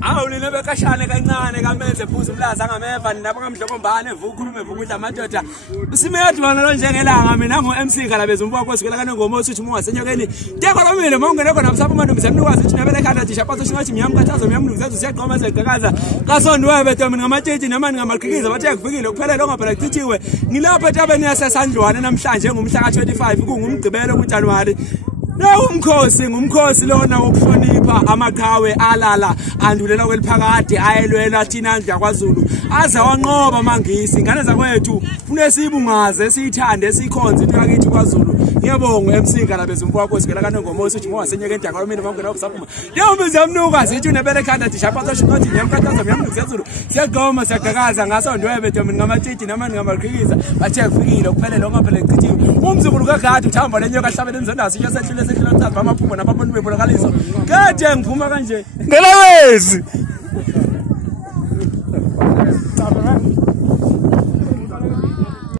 Awu nina bekashane kancane kamenze phuzu umlaza ngameva nabo ngamhlokombane vukhulume vukuthi amadoda usimeyadwana lo njengelanga mina ngo MC kala bezumbuka kwesukela kanengoma uthi uma wasenyokeni teko lomile mawungene khona msapha amantombi semnikwazi uthi nabele khanda dishapazo shingathi miyamkhathazo miyamlungisa siyaqhoma siyaqhakaza kasondwebe Tom ngamatshitshi namani ngamaqhikiza bathe kufikile kuphelele ongaphela kuchithiwe ngilapha tabeni yasesandlwane namhlanje ngumhla ka25 kungumgcibelo kuJanuary ngumkhosi lona wokuhlonipha amaqhawe alala andulela kweliphakade ayelwela thina ndla kwaZulu aza wanqoba mangisi ingane zakwethu fune sibungaze siyithande sikhonze twakithi kwaZulu ngiyabonga MC kala bezumbuka kwesukela kanengoma uthi uma wasenyeke endaka mina mangena ukusaphuma leyo mbizi yamnuka sithi unebele khanda dishapazo shingathi ngiyamkhathaza miyamlungisa zulu siyaqhoma siyaqhakaza ngasondwebe Tom ngamatshitshi namani ngamaqhikiza bathe kufikile kuphelele ongaphela kuchithiwe umzukulu kaGadi uthamba lenyoka hlabeleni zendasi iyasehlule sehlule uchaza amaphumbo nababoni bebonakaliso kade ngiphuma kanje ngelawezi